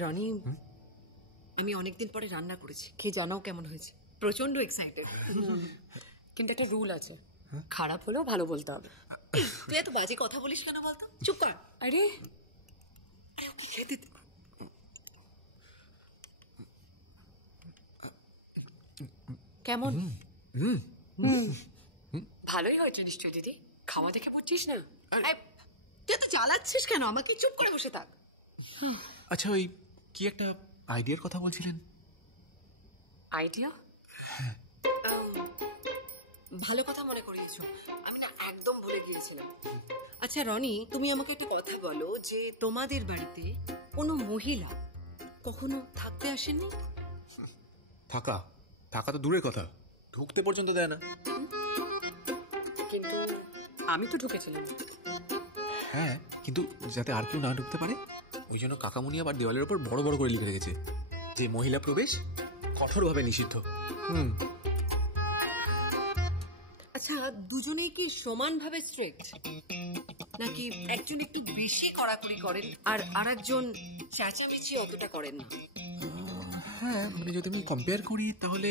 রনি, আমি অনেকদিন পরে রান্না করেছি, খেয়ে জানাও কেমন হয়েছে। প্রচন্ড এক্সাইটেড। কিন্তু একটা রুল আছে, খারাপ হলেও ভালো বলতে হবে। তুই এত বাজে কথা বলিস কেন বলতো? চুপ কর। আরে খেতে কেমন? ভালোই হয়েছে নিশ্চয় দিদি, খাওয়া দেখে বুঝছিস না? তুই এত জ্বালাচ্ছিস কেন আমাকে? চুপ করে বসে থাক। আচ্ছা, ওই কি একটা আইডিয়ার কথা বলছিলেন? আইডিয়া? ভালো কথা মনে করিয়েছো, আমি না একদম ভুলে গিয়েছিলাম। আচ্ছা রনি, তুমি আমাকে একটা কথা বলো, যে তোমাদের বাড়িতে কোনো মহিলা কখনো থাকতে আসেনি? থাকা থাকা তো দূরের কথা, ঢুকতে পর্যন্ত দেয় না। কিন্তু আমি তো ঢুকেছিলাম। হ্যাঁ, কিন্তু যাতে আর কেউ না ঢুকতে পারে ওই জন্য কাকামুনি আবার দেওয়ালের উপর বড় বড় করে লিখে রেখেছে যে মহিলা প্রবেশ কঠোরভাবে নিষিদ্ধ। আচ্ছা, দুজনেই কি সমানভাবে স্ট্রিক্ট, নাকি একজন একটু বেশি কড়াকড়ি করেন আর আরেকজন চেঁচামেচি অতটা করেন না? হ্যাঁ, মানে যদি আমি কম্পেয়ার করি তাহলে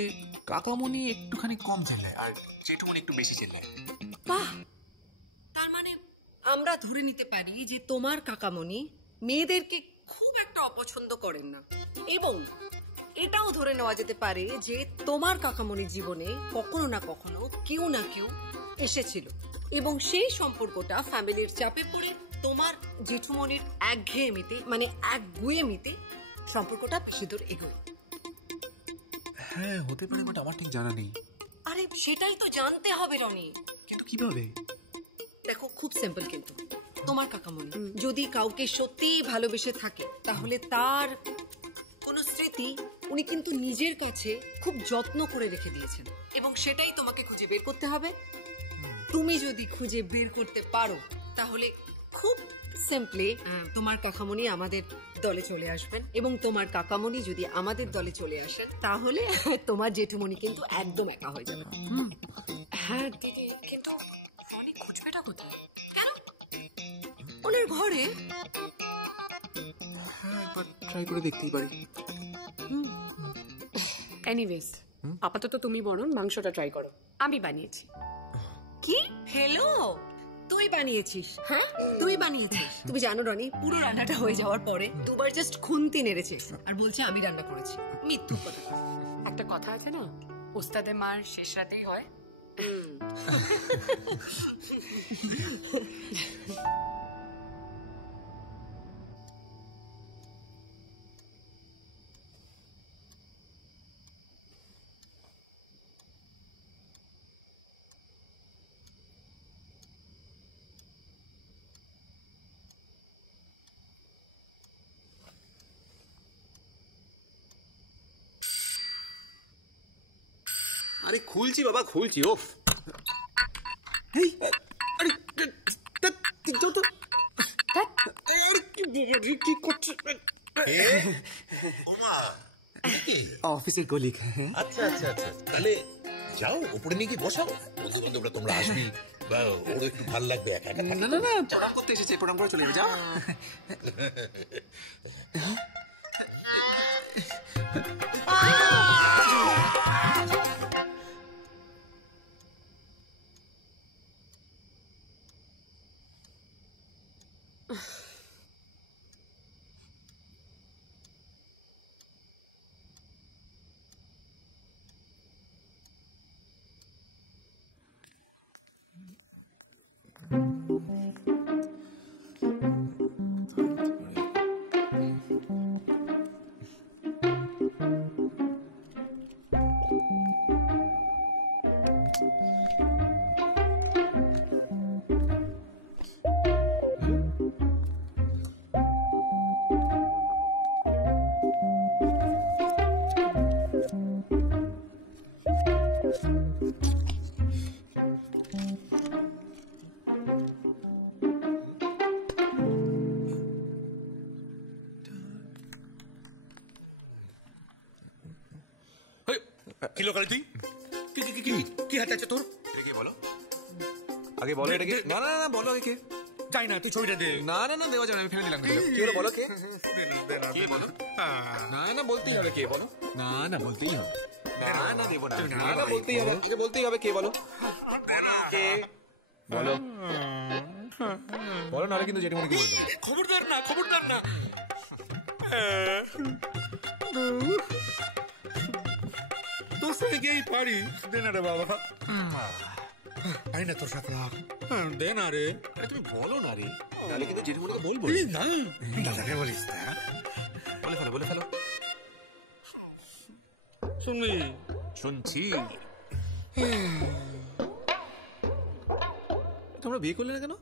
কাকামুনি একটুখানি কম চেল্লায় আর জেঠুমনি একটু বেশি চেল্লায়। বাহ, তার মানে আমরা ধরে নিতে পারি যে তোমার কাকামণি মেয়েদেরকে খুব একটা অপছন্দ করেন না, এবং এটাও ধরে নেওয়া যেতে পারে যে তোমার কাকামণির জীবনে কখনো না কখনো কেউ না কেউ এসেছিল, এবং সেই সম্পর্কটা ফ্যামিলির চাপে পড়ে তোমার জেঠুমনির একঘেয়েমিতে, মানে একগুয়েমিতে সম্পর্কটা বেশি দূর এগোয়। হ্যাঁ, হতে পারে, বাট আমার ঠিক জানা নেই। আরে সেটাই তো জানতে হবে রনি। কিন্তু কিভাবে? দেখো, খুব সিম্পল। কিন্তু তোমার কাকামণি যদি কাউকে সত্যিই ভালোবেসে থাকে, তাহলে তার কোনো স্মৃতি উনি কিন্তু নিজের কাছে খুব যত্ন করে রেখে দিয়েছেন, এবং সেটাই তোমাকে খুঁজে বের করতে হবে। তুমি যদি খুঁজে বের করতে পারো, তাহলে খুব সিম্পলি তোমার কাকামণি আমাদের দলে চলে আসবেন, এবং তোমার কাকামণি যদি আমাদের দলে চলে আসেন, তাহলে তোমার জেঠুমণি কিন্তু একদম একা হয়ে যাবে। হ্যাঁ দিদি, কিন্তু রনি খুঁজবেটা কোথায়? কেন? ওনার ঘরে। হ্যাঁ, একবার ট্রাই করে দেখতেই পারি। এনিওয়েজ, আপাতত তুমি বরং মাংসটা ট্রাই করো, আমি বানিয়েছি। কি? হ্যালো, তুই বানিয়েছিস? হ্যাঁ, তুই বানিয়েছিস? তুমি জানো রনি, পুরো রান্নাটা হয়ে যাওয়ার পরে দুবার জাস্ট খুন্তি নেড়েছে আর বলছে আমি রান্না করেছি। মিথ্যু কথা। একটা কথা আছে না, ওস্তাদে মার শেষ রাতেই হয়। আরে খুলছি বাবা, খুলছি। ওফ, অফিসের কলিগ। আচ্ছা আচ্ছা আচ্ছা, তাহলে যাও উপরে নিয়ে গিয়ে বসাও। বন্ধু বান্ধবরা তোমরা আসবি, বা ওর একটু ভালো লাগবে একা একা। না না না, প্রণাম করতে এসেছে, প্রণাম করে চলে যাও। কি লোকালি তুই? কি কি কি কি হাতে আছে তোর? এটাকে বলো আগে, বলো এটাকে। না না না, বলো আগে। চাই না, তুই ছবিটা দে। না না না, দেওয়া যাবে না, আমি ফেলে দিলাম। কি হলো বলো, কে? কে বলো? না না, বলতেই হবে, কে বলো? না না, বলতেই হবে। না না, দেবো না। না না, বলতেই হবে, একে বলতেই হবে, কে বলো? কে বলো? বলো, নাহলে কিন্তু জেঠিমণি কি বলবে? খবরদার না, খবরদার না। তোর সাথে গিয়েই পারি। দে না রে বাবা, পারি না তোর সাথে। দে না রে। আরে তুমি বলো না রে, নাহলে কিন্তু জেঠিমণিকে বলবো। না, দাদাকে বলিস না। বলে ফেলো, বলে ফেলো। শুনবি? শুনছি। তোমরা বিয়ে করলে না কেন?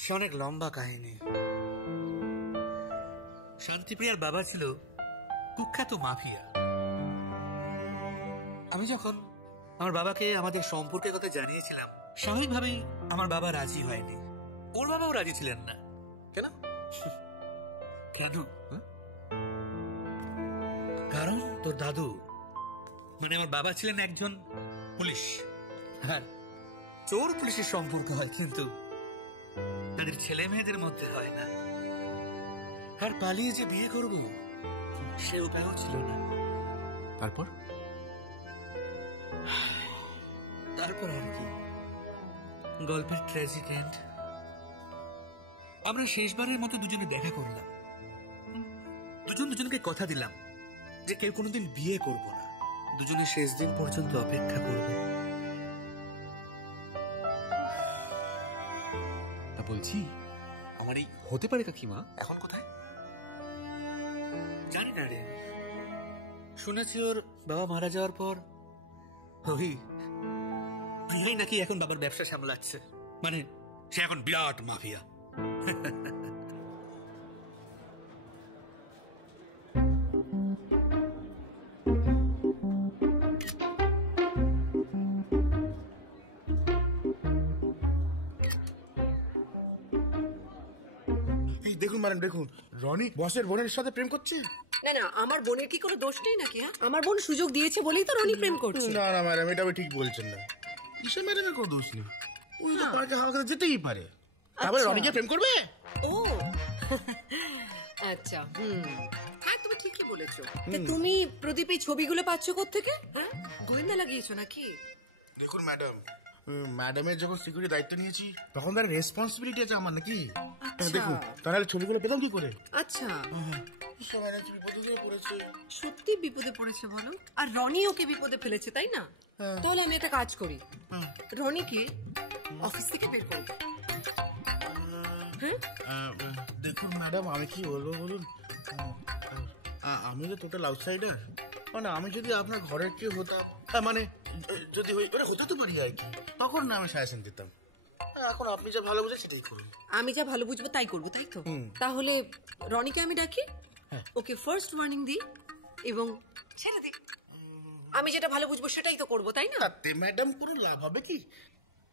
সে অনেক লম্বা কাহিনী। শান্তিপ্রিয়ার বাবা ছিল কুখ্যাত মাফিয়া। আমি যখন আমার বাবাকে আমাদের সম্পর্কের কথা জানিয়েছিলাম, স্বাভাবিকভাবেই আমার বাবা রাজি হয়নি। ওর বাবাও রাজি ছিলেন না। কেন? কেন? কারণ তোর দাদু, মানে আমার বাবা ছিলেন একজন পুলিশ, আর চোর পুলিশের সম্পর্ক হয়, কিন্তু তাদের ছেলে মেয়েদের মধ্যে হয় না। আর পালিয়ে যে বিয়ে করব সে উপায়ও ছিল না। তারপর? তারপর আর কি, গল্পের ট্র্যাজিক এন্ড। আমরা শেষবারের মতো দুজনে দেখা করলাম। দুজনকে কথা দিলাম যে কেউ কোনোদিন বিয়ে করব না, দুজনে শেষ দিন পর্যন্ত অপেক্ষা করব। তা বলছি, আমার এই হতে পারে কাকিমা এখন কোথায়? জানি না রে, শুনেছি ওর বাবা মারা যাওয়ার পর ওই প্রিয়াই নাকি এখন বাবার ব্যবসা সামলাচ্ছে। মানে সে এখন বিরাট মাফিয়া। দেখুন ম্যাডাম, দেখুন, রনি বসের বোনের সাথে প্রেম করছে। না না, আমার বোনের কি কোনো দোষ নেই নাকি? আমার বোন সুযোগ দিয়েছে বলেই তো রনি প্রেম করছে। না না ম্যাডাম, এটা আপনি ঠিক বলছেন না। ঈশা ম্যাডামের কোনো দোষ নেই, ওই তো পার্কে হাওয়া খেতে যেতেই পারে। তারপরে রনিকে প্রেম করবে? ও আচ্ছা, হ্যাঁ তুমি ঠিকই বলেছো। তা তুমি প্রদীপ এই ছবিগুলো পাচ্ছ কোত্থেকে? হ্যাঁ, গোয়েন্দা লাগিয়েছো নাকি? দেখুন ম্যাডাম, ম্যাডামের যখন সিকিউরিটি দায়িত্ব নিয়েছি তখন তার রেসপন্সিবিলিটি আছে আমার নাকি। দেখুন তাহলে ছবিগুলো পেলাম কি করে? আচ্ছা, ঈশা ম্যাডাম কি বিপদে পড়েছে? সত্যি বিপদে পড়েছে বলো? আর রনি ওকে বিপদে ফেলেছে, তাই না? তাহলে আমি একটা কাজ করি, রনিকে অফিস থেকে বের করবো। দেখুন ম্যাডাম, আমি কি বলবো বলুন, আমি তো টোটাল আউটসাইডার। মানে আমি যদি আপনার ঘরের কেউ হতাম, মানে যদি হতে তো পারি আর কি, তখন না আমি সাজেশন দিতাম। এখন আপনি যা ভালো বুঝে সেটাই করুন। আমি যা ভালো বুঝবো তাই করবো, তাই তো? তাহলে রনিকে আমি ডাকি, ওকে ফার্স্ট ওয়ার্নিং দিই এবং ছেড়ে দিই। আমি যেটা ভালো বুঝবো সেটাই তো করবো, তাই না? তাতে ম্যাডাম কোনো লাভ হবে কি?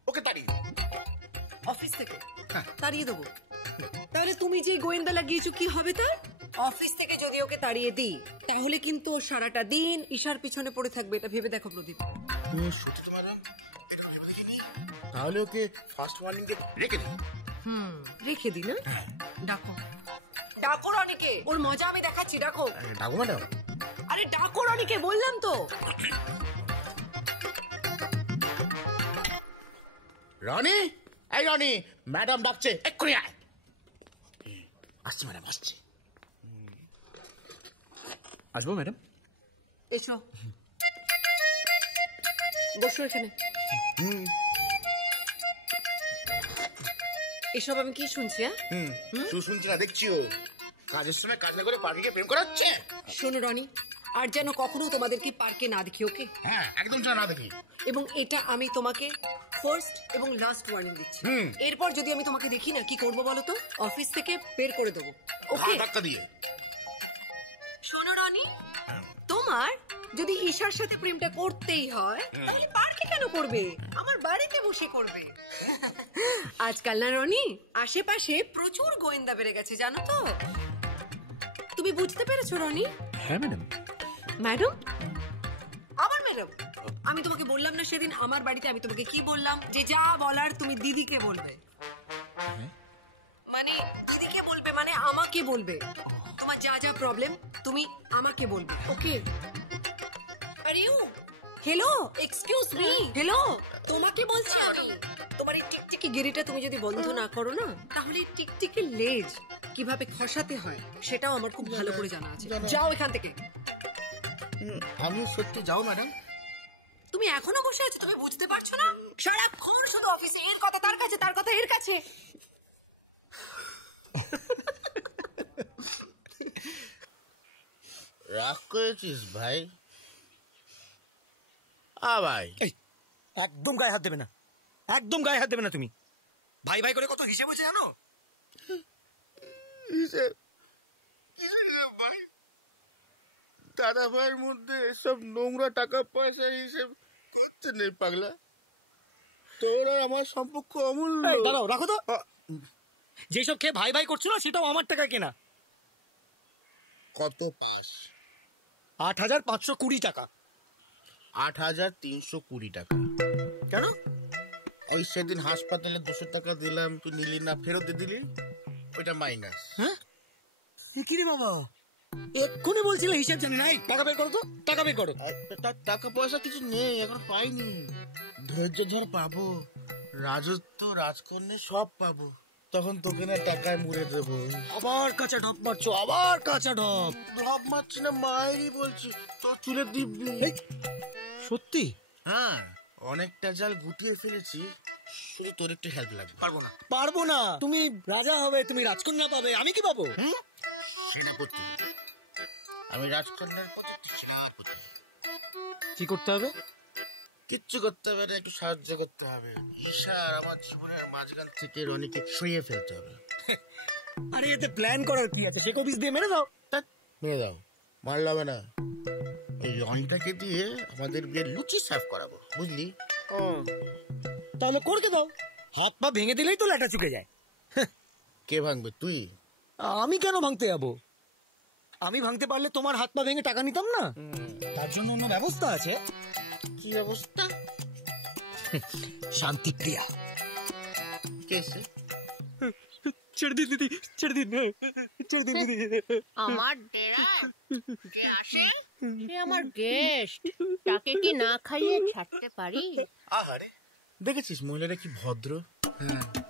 ওকে তাড়িয়ে অফিস থেকে তাড়িয়ে দেবো। তাহলে তুমি যে গোয়েন্দা লাগিয়েছো কি হবে তার? অফিস থেকে যদি ওকে তাড়িয়ে দিই তাহলে কিন্তু ও সারাটা দিন ঈশার পিছনে পড়ে থাকবে। এটা ভেবে দেখো প্রদীপ। সত্যি তো ম্যাডাম, তাহলে ওকে ফার্স্ট ওয়ার্নিং দিয়ে রেখে দিই। রেখে দিই না? ডাকো ডাকো রনিকে, ওর মজা আমি দেখাচ্ছি। ডাকো। ডাকো ম্যাডাম। আরে ডাকো রনিকে, বললাম তো। রনি, এই রনি, ম্যাডাম ডাকছে, এক্ষুনি আয়। আসছি ম্যাডাম, আসছি। আসবো ম্যাডাম? এসো, বসো এখানে। এসব আমি কি শুনছি? শুনছি না, দেখছিও। কাজের সময় কাজ না করে পার্কে প্রেম করাচ্ছে। শোনো রনি, আর যেন কখনো তোমাদেরকে পার্কে না দেখি, ওকে? হ্যাঁ, একদম না দেখি। এবং এটা আমি তোমাকে ফার্স্ট এবং লাস্ট ওয়ার্নিং দিচ্ছি। এরপর যদি আমি তোমাকে দেখি না, কি করবো বলো তো? অফিস থেকে বের করে দেবো, ওকে? ধাক্কা দিয়ে। শোনো রনি, তোমার যদি ঈশার সাথে প্রেমটা করতেই হয় তাহলে পার্কে কেন করবে? আমার বাড়িতে বসে করবে। আজকাল না রনি, আশেপাশে প্রচুর গোয়েন্দা বেড়ে গেছে, জানো তো? তুমি বুঝতে পেরেছো রনি? হ্যাঁ ম্যাডাম। ম্যাডাম? আবার ম্যাডাম? আমি তোমাকে বললাম না সেদিন আমার বাড়িতে, আমি তোমাকে কি বললাম, যে যা বলার তুমি দিদিকে বলবে। মানে দিদিকে বলবে, মানে আমাকে বলবে। তোমার যা যা প্রবলেম তুমি আমাকে বলবে, ওকে? আরে হ্যালো, এক্সকিউজ মি, হ্যালো, তোমাকে বলছি আমি। তোমার এই টিকটিকি গিরিটা তুমি যদি বন্ধ না করো না, তাহলে এই টিকটিকি লেজ কিভাবে খসাতে হয় সেটাও আমার খুব ভালো করে জানা আছে। যাও এখান থেকে। আমি সত্যি যাও ম্যাডাম? তুমি এখনো বসে আছো, তুমি বুঝতে পারছো না? সারাক্ষণ শুধু অফিসে এর কথা তার কাছে, তার কথা এর কাছে। রাগ করেছিস ভাই? ভাই একদম গায়ে হাত দেবে না, একদম গায়ে হাত দেবে না তুমি। ভাই ভাই করে কত হিসেব হয়েছে জানো? দাদা ভাইয়ের মধ্যে এসব নোংরা টাকা পয়সা হিসেব করতে নেই পাগলা। তোর আর আমার সম্পর্ক অমূল্য। দাঁড়াও, রাখো তো। যেসব খেয়ে ভাই ভাই করছো না, সেটাও আমার টাকা কেনা। কত পাস? 8,520 টাকা। 8,320 টাকা। কেন? ওই সেদিন হাসপাতালে 200 টাকা দিলাম, তুই নিলি না, ফেরত দিলি, ওইটা মাইনাস। হ্যাঁ, কি রে বাবা, এক্ষুনি বলছিলে হিসাব জানি না। টাকা বের করো তো, টাকা বের করো। টাকা পয়সা কিছু নেই, এখন পাইনি। ধৈর্য ধর, পাবো। রাজত্ব রাজকন্যা সব পাবো, তখন তোকে না টাকায় মুড়ে দেবো। আবার কাঁচা ঢপ মারছো, আবার কাঁচা ঢপ। ঢপ মারছি না, মায়েরই বলছি, তোর চুলে দিব্যি। সত্যি? হ্যাঁ, অনেকটা জাল গুটিয়ে ফেলেছি, শুধু তোর একটু হেল্প লাগবে। পারবো না, পারবো না। তুমি রাজা হবে, তুমি রাজকন্যা পাবে, আমি কি পাবো? সেনাপতি। আমি রাজকন্যার পথে, তুই সেনাপতি। কি করতে হবে? কিচ্ছু করতে হবে না, একটু সাহায্য করতে হবে। ঈশা আর আমার জীবনের মাঝখান থেকে রনিকে সরিয়ে ফেলতে হবে। আরে এতে প্ল্যান করার কি আছে? শেকো বিষ দিয়ে মেরে দাও। মেরে দাও, মারলে হবে না। এই রনিটাকে দিয়ে আমাদের বিয়ের লুচি সার্ভ করাবো, বুঝলি? তাহলে করকে দাও, হাত পা ভেঙে দিলেই তো ল্যাটা চুকে যায়। কে ভাঙবে? তুই? আমি কেন ভাঙতে যাবো? আমি ভাঙতে পারলে তোমার হাত পা ভেঙে টাকা নিতাম না? তার জন্য অন্য ব্যবস্থা আছে। কি অবস্থা? শান্তিপ্রিয়া। কেসে? ছেড়ে দিন দিদি, ছেড়ে দিন, ছেড়ে দিন দিদি। আমার ডেরা যে আসে সে আমার গেস্ট, তাকে কি না খাইয়ে ছাড়তে পারি? আহারে, দেখেছিস মহিলারা কি ভদ্র?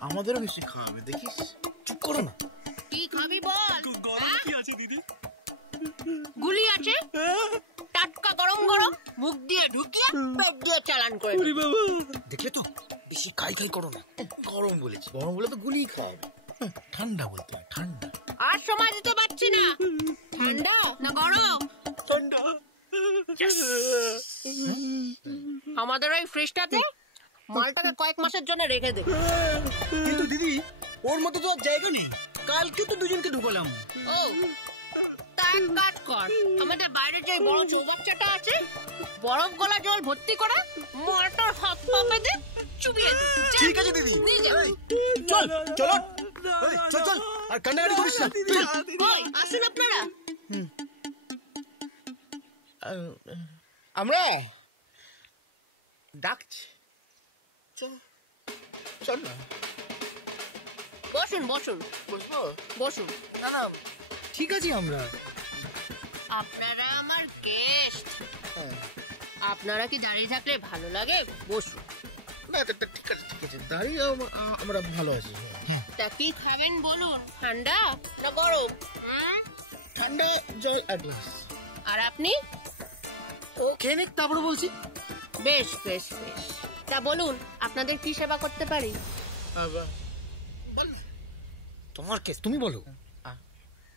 আমাদেরও নিশ্চয়ই খাওয়াবে, দেখিস। চুপ করো না। কি খাবি বল? গরম কি আছে দিদি? গুলি আছে, টাটকা গরম গরম, মুখ দিয়ে ঢুকিয়ে পেট দিয়ে চালান করে দাও। দেখলে তো, বেশি খাই খাই করো না। গরম বলেছি, গরম বলে তো গুলি খাওয়াবে। ঠান্ডা বলতে হয়, ঠান্ডা। আর সময় দিতে পারছি না। ঠান্ডা না গরম? ঠান্ডা। আমাদের ওই ফ্রিজটাতে মালটাকে কয়েক মাসের জন্য রেখে দে। কিন্তু দিদি, ওর মতো তো আর জায়গা নেই। কালকে তো দুজনকে ঢুকলাম। ও, তা এক কাজ কর, আমাদের বাইরে যে বড় চৌবাচ্চাটা আছে, বরফ গলা জল ভর্তি করে মালটার হাত পা বেঁধে চুবিয়ে দে। ঠিক আছে দিদি, নিয়ে যা। চল চলো, চল চল, আর কান্নাকাটি করিস না। কই আসুন আপনারা। আমরা ডাকছি, চল না। বসুন বসুন বসবো? বসুন। না না, ঠিক আছে আমরা। আপনারা আমার গেস্ট, আপনারা কি দাঁড়িয়ে থাকলে ভালো লাগে? বসুন। না ঠিক আছে, ঠিক আছে, দাঁড়িয়ে আমরা ভালো আছি। তা কি খাবেন বলুন, ঠান্ডা না গরম? ঠান্ডা জল আর গ্লাস। আর আপনি? ও খেয়ে নে, তারপরে বলছি। বেশ বেশ বেশ, তা বলুন আপনাদের কি সেবা করতে পারি? তোমার কেস, তুমি বলো।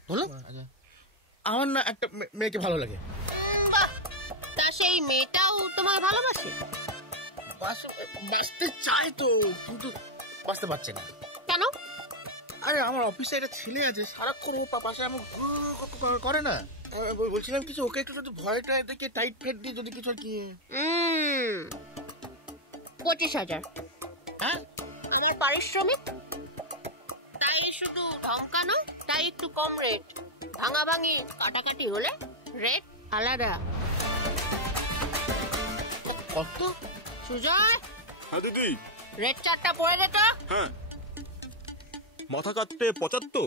বলো। আমার না একটা মেয়েকে ভালো লাগে। বাহ, তা সেই মেয়েটাও তোমায় ভালোবাসে? বাঁচতে চায় তো, কিন্তু বাঁচতে পারছে না। কেন? আরে আমার অফিসে একটা ছেলে আছে, সারাক্ষণ ও পাশে আমার করে না। বলছিলাম কিছু, ওকে একটু যদি ভয়টা দেখে টাইট ফেট দিয়ে যদি কিছু কি। 25,000। হ্যাঁ, আমার পারিশ্রমিক। তাই শুধু ধমকানো, তাই একটু কম রেট। ভাঙাভাঙি কাটাকাটি হলে রেট আলাদা। কত? সুজয়, হ্যাঁ দিদি। রেট চারটা পড়ে যেত। হ্যাঁ। মাথা কাটতে 75,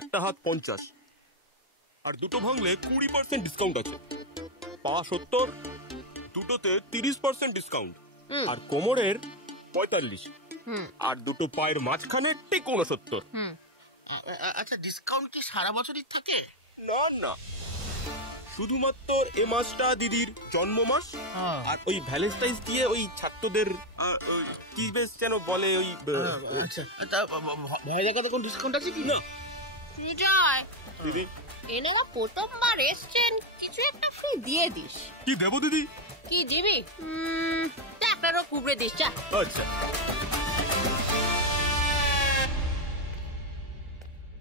একটা হাত 50, আর দুটো ভাঙলে 20% ডিসকাউন্ট আছে। পা 70, দুটোতে 30% ডিসকাউন্ট, আর কোমরের 45, আর দুটো পায়ের মাঝখানে ঠিক 69। আচ্ছা, ডিসকাউন্ট কি সারা বছরই থাকে? না না, শুধুমাত্র এ মাসটা দিদির জন্ম মাস, আর ওই ভ্যালেন্টাইন্স দিয়ে ওই ছাত্রদের কি বেশ যেন বলে ওই। আচ্ছা, ভয় দেখাতে কোন ডিসকাউন্ট আছে কি? না সুজয়, দিদি এনেও প্রথমবার এসছেন, কিছু একটা ফ্রি দিয়ে দিস। কি দেবো দিদি? কি দিবি? টাকারও কুবড়ে দিস। যা। আচ্ছা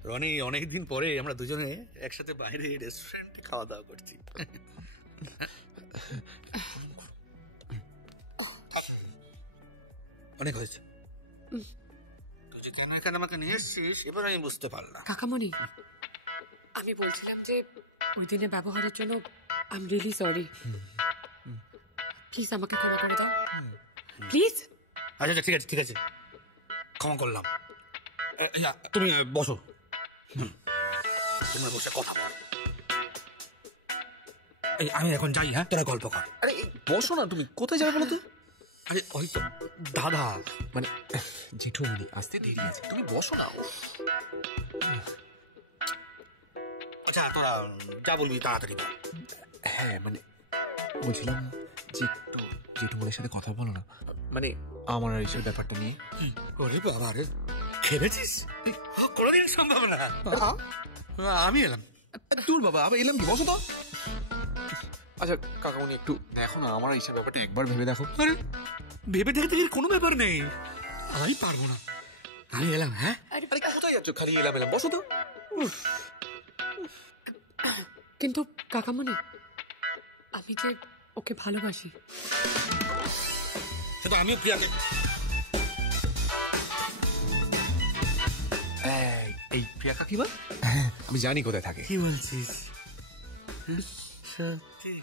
রনি, অনেকদিন পরে আমরা দুজনে একসাথে বাইরে রেস্টুরেন্টে খাওয়া দাওয়া করছি। অনেক হয়েছে। তুই যে কেন এখানে আমাকে নিয়ে এসছিস এবার আমি বুঝতে পারলাম। কাকামণি, আমি বলছিলাম যে ওই দিনের ব্যবহারের জন্য I am really sorry. Please আমাকে ক্ষমা করে দাও, প্লিজ। আচ্ছা ঠিক আছে, ঠিক আছে, ক্ষমা করলাম। তুমি বসো, তোমরা বসে কথা বল। আমি এখন যাই। হ্যাঁ, তোরা গল্প কর। আরে বসো না, তুমি কোথায় যাবে বলো তো? আরে ওই তো দাদা, মানে জেঠুমনি আসতে দেরি আছে, তুমি বসো না। আচ্ছা তোরা যা বলবি তাড়াতাড়ি বল। হ্যাঁ মানে বলছিলাম যে একটু জেঠুমনির সাথে কথা বলো না, মানে আমার আর এইসব ব্যাপারটা নিয়ে। ওরে বাবা রে, খেপেছিস? কোনোদিন সম্ভব না। আমি এলাম। দূর বাবা, আবার এলাম কি? বসো তো। আচ্ছা কাকামণি, একটু দেখো না, আমার এইসব ব্যাপারটা একবার ভেবে দেখো। আরে ভেবে দেখতে কোনো ব্যাপার নেই, আমি পারবো না। আমি এলাম। হ্যাঁ, আরে কোথায় যাচ্ছ? খালি এলাম এলাম, বসো তো। কিন্তু কাকামণি, আমি যে ওকে ভালোবাসি। সেটা আমিও প্রিয়াকে। এই প্রিয়া কাকিমা? আমি জানি কোথায় থাকে। কি বলছিস? সত্যি?